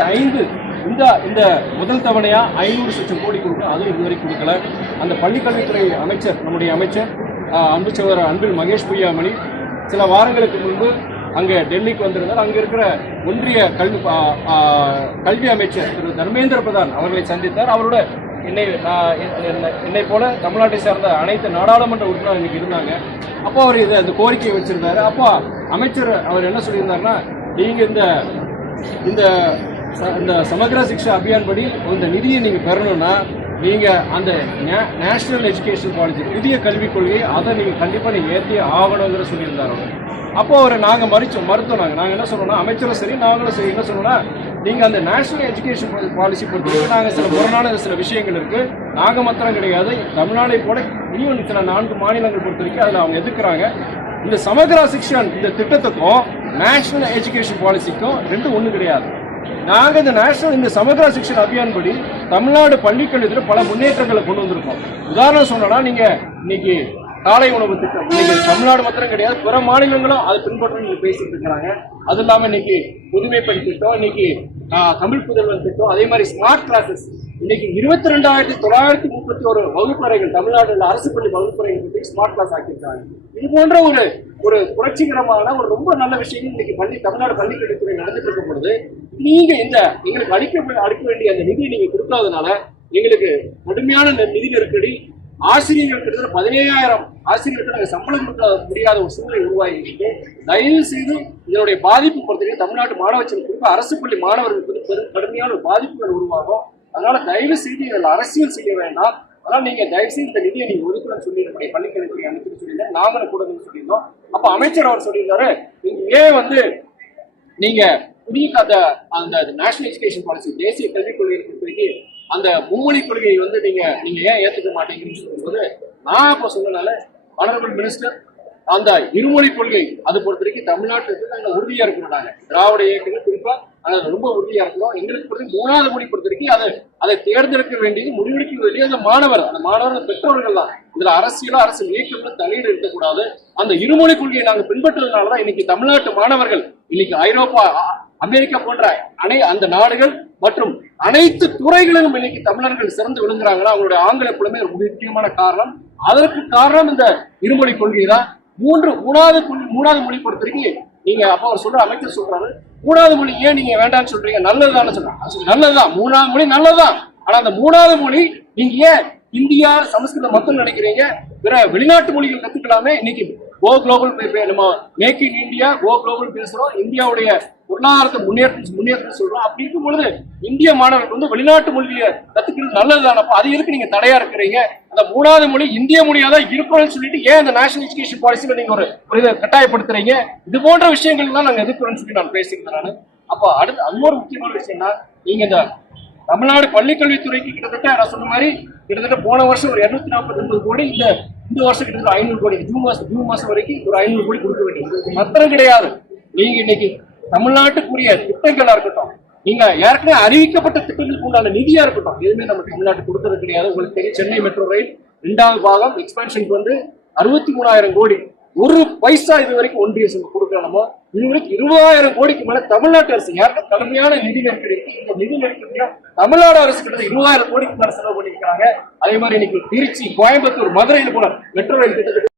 ரெண்டாயிரத்தி ஐந்து இந்த இந்த முதல் தவணையா ஐநூறு லட்சம் கோடி கொடுக்கணும் அதுவும் இதுவரை கொடுக்கல. அந்த பள்ளிக்கல்வித்துறை அமைச்சர் நம்முடைய அமைச்சர் ஆஹ், அன்பு சகோதரர் அன்பில் மகேஷ் பொய்யாமணி சில வாரங்களுக்கு முன்பு அங்கே டெல்லிக்கு வந்திருந்தார். அங்கே இருக்கிற ஒன்றிய கல்வி கல்வி அமைச்சர் திரு தர்மேந்திர பிரதான் அவர்களை சந்தித்தார். அவரோட என்னை என்னை- என்னை போல தமிழ்நாட்டை சார்ந்த அனைத்து நாடாளுமன்ற உறுப்பினர் இன்னைக்கு இருந்தாங்க. அப்போ அவர் இதை அந்த கோரிக்கையை வச்சிருந்தாரு. அப்போ அமைச்சர் அவர் என்ன சொல்லியிருந்தாருன்னா நீங்க இந்த இந்த இந்த சமக்ர சிக்ஷா அபியான் படி இந்த நிதியை நீங்கள் பெறணும்னா நீங்கள் அந்த நேஷனல் எஜுகேஷன் பாலிசி புதிய கல்விக் கொள்கையை அதை நீங்கள் கண்டிப்பாக நீங்கள் ஏற்றி ஆகணுங்கிற சொல்லியிருந்தார் அவர். அப்போ அவரை நாங்கள் மறிச்சோம் மறுத்தோம் நாங்கள் நாங்கள் என்ன சொல்றோம்னா அமைச்சரும் சரி நாங்களும் சரி. என்ன சொல்றோம்னா நீங்கள் அந்த நேஷனல் எஜுகேஷன் பாலிசி பொறுத்தவரைக்கும் நாங்கள் சில முரணான சில விஷயங்கள் இருக்குது நாங்கள் மாத்திரம் கிடையாது. தமிழ்நாடை போல இன்னும் சில நான்கு மாநிலங்கள் பொறுத்த வரைக்கும் அதில் அவங்க எதிர்க்கிறாங்க. இந்த சமகரா சிக்ஷன் இந்த திட்டத்துக்கும் நேஷனல் எஜுகேஷன் பாலிசிக்கும் ரெண்டும் ஒன்றும் கிடையாது. நாங்க இந்த நேஷனல் இந்த சமக்ரா சிக்ஷன் அபியான் படி தமிழ்நாடு பள்ளிக்கல்வியில் பல முன்னேற்றங்களை கொண்டு வந்திருக்கோம். உதாரணம் சொன்னா நீங்க இன்னைக்கு காலை உணவு திட்டம் இன்னைக்கு தமிழ்நாடு மாத்திரம் கிடையாது பிற மாநிலங்களும் அதை பின்பற்ற நீங்க பேசிட்டு இருக்கிறாங்க. அது இல்லாம இன்னைக்கு புதுமை பெண் திட்டம் இன்னைக்கு ஆஹ், தமிழ் புதல்வன் திட்டம் அதே மாதிரி ஸ்மார்ட் கிளாஸஸ் இன்னைக்கு இருபத்தி ரெண்டாயிரத்தி தொள்ளாயிரத்தி முப்பத்தி ஒரு வகுப்பறைகள் தமிழ்நாட்டில் அரசு பள்ளி வகுப்பறைகள் ஸ்மார்ட் கிளாஸ் ஆக்கியிருக்காங்க. இது போன்ற ஒரு ஒரு புரட்சிகரமான ஒரு ரொம்ப நல்ல விஷயம் இன்னைக்கு பள்ளி தமிழ்நாடு பள்ளிக்கல்வித்துறை நடந்துட்டு இருக்கும் பொழுது நீங்க இந்த எங்களுக்கு அளிக்க அளிக்க வேண்டிய அந்த நிதியை நீங்க கொடுக்காதனால எங்களுக்கு கடுமையான நிதி நெருக்கடி ஆசிரியர்கள் கிட்டத்தட்ட பதினேழாயிரம் ஆசிரியர்களுக்கு நாங்கள் சம்பளம் கொடுக்க முடியாத ஒரு சூழ்நிலை உருவாகிட்டு தயவு செய்து இதனுடைய பாதிப்பு பொறுத்தவரைக்கும் தமிழ்நாட்டு மாணவர்கள் குறிப்பாக அரசு பள்ளி மாணவர்களுக்கு வந்து பெரும் கடுமையான பாதிப்புகள் உருவாகும். அதனால தயவு செய்து இதில் அரசியல் செய்ய வேண்டாம். அதனால நீங்க தயவு செய்து இந்த நிதியை நீங்க ஒதுக்கணும்னு சொல்லி நம்முடைய பள்ளிக்கல்வித்துறை அமைச்சர் சொல்லியிருந்தேன் நாங்களும் கூட சொல்லியிருந்தோம். அப்ப அமைச்சர் அவர் சொல்லியிருந்தாரு நீங்க ஏன் வந்து நீங்க புதிய அந்த அந்த நேஷனல் எஜுகேஷன் பாலிசி தேசிய கல்விக் கொள்கையை பொறுத்த வரைக்கும் அந்த மும்மொழி கொள்கையை வந்து நீங்க நீங்க ஏன் ஏத்துக்க மாட்டேங்கிறீங்கன்னு சொல்லும்போது நான் அப்போ சொன்னனால ஆனரபிள் மினிஸ்டர் அந்த இருமொழி கொள்கை அது பொறுத்த வரைக்கும் தமிழ்நாட்டுக்கு நாங்கள் உறுதியா இருக்கிறோம் நாங்க. திராவிட இயக்கங்கள் குறிப்பா அது ரொம்ப உறுதியா இருக்கிறோம் எங்களுக்கு பொறுத்த மூணாவது மொழி பொறுத்த வரைக்கும் அதை அதை தேர்ந்தெடுக்க வேண்டியது முடிவெடுக்க வேண்டியது. அந்த மாணவர் அந்த மாணவர் பெற்றோர்கள் தான் இதுல அரசியலோ அரசு இயக்கங்களோ தலையீடு இருக்கக்கூடாது அந்த இருமொழி கொள்கையை நாங்கள் பின்பற்றதுனாலதான் இன்னைக்கு தமிழ்நாட்டு மாணவர்கள் இன்னைக்கு ஐரோப்பா அ- அமெரிக்கா போன்ற அனை அந்த நாடுகள் மற்றும் அனைத்து துறைகளிலும் இன்னைக்கு தமிழர்கள் சிறந்து விழுங்குறாங்கன்னா அவங்களுடைய ஆங்கில புலமே ஒரு முக்கியமான காரணம். அதற்கு காரணம் இந்த இருமொழி கொள்கை தான் மூன்று மூணாவது மூணாவது மொழி பொறுத்த வரைக்கும் நீங்க அப்ப அவர் சொல்ற அமைச்சர் சொல்றாரு. மூணாவது மொழி ஏன் நீங்க வேண்டாம்னு சொல்றீங்க? நல்லதுதான் சொல்றாங்க நல்லதுதான். மூணாவது மொழி நல்லதுதான். ஆனா அந்த மூணாவது மொழி நீங்க ஏன் இந்தியா சமஸ்கிருதம் மட்டும் நினைக்கிறீங்க? பிற வெளிநாட்டு மொழிகள் கத்துக்கலாமே இன்னைக்கு? கோ குளோபல் நம்ம make in India go global பேசுறோம். இந்தியாவுடைய பொருளாதாரத்தை முன்னேற்றம் முன்னேற்றம் சொல்றோம். அப்படி இருக்கும் பொழுது இந்திய மாணவர்கள் வந்து வெளிநாட்டு மொழியை கத்துக்கிறது நல்லதுதான்? அது இருக்கு நீங்க தடையா இருக்கிறீங்க? அந்த மூணாவது மொழி இந்திய மொழியா தான் இருக்கணும்னு சொல்லிட்டு ஏன் அந்த நேஷனல் எஜுகேஷன் பாலிசியில நீங்க ஒரு ஒரு இதை கட்டாயப்படுத்துறீங்க? இது போன்ற விஷயங்கள் தான் நாங்க எதிர்க்கிறோம்னு சொல்லி நான் பேசிக்கிறேன் நான். அப்போ அடுத்து இன்னொரு முக்கியமான விஷயம்னா நீங்க இந்த தமிழ்நாடு பள்ளிக்கல்வித்துறைக்கு கிட்டத்தட்ட நான் சொன்ன மாதிரி கிட்டத்தட்ட போன வருஷம் ஒரு இருநூத்தி நாற்பத்தி ஒன்பது கோடி இந்த இந்த வருஷம் கிட்டத்தட்ட ஐநூறு கோடி ஜூன் மாசம் ஜூன் மாசம் வரைக்கும் ஒரு ஐநூறு கோடி கொடுக்க வேண்டியது. மாத்திரம் கிடையாது. நீங்க இன்னைக்கு தமிழ்நாட்டுக்குரிய திட்டங்களா இருக்கட்டும் நீங்க ஏற்கனவே அறிவிக்கப்பட்ட திட்டங்களுக்கு உண்டான நிதியா இருக்கட்டும் எதுவுமே நம்ம தமிழ்நாட்டுக்கு கொடுத்தது கிடையாது. உங்களுக்கு தெரியும் சென்னை மெட்ரோ ரயில் ரெண்டாவது பாகம் எக்ஸ்பென்ஷனுக்கு வந்து அறுபத்தி மூணாயிரம் கோடி ஒரு பைசா இது வரைக்கும் ஒன்றிய அரசு கொடுக்கணுமோ இது வரைக்கும் இருபதாயிரம் கோடிக்கு மேல தமிழ்நாட்டு அரசு யாருக்கு கடுமையான நிதி நெருக்கடி இருக்கு. இந்த நிதி நெருக்கடியா தமிழ்நாடு அரசு கிட்ட இருபதாயிரம் கோடிக்கு மேல செலவு பண்ணிருக்காங்க அதே மாதிரி இன்னைக்கு திருச்சி கோயம்புத்தூர் மதுரையில் போல மெட்ரோ ரயில் திட்டத்துக்கு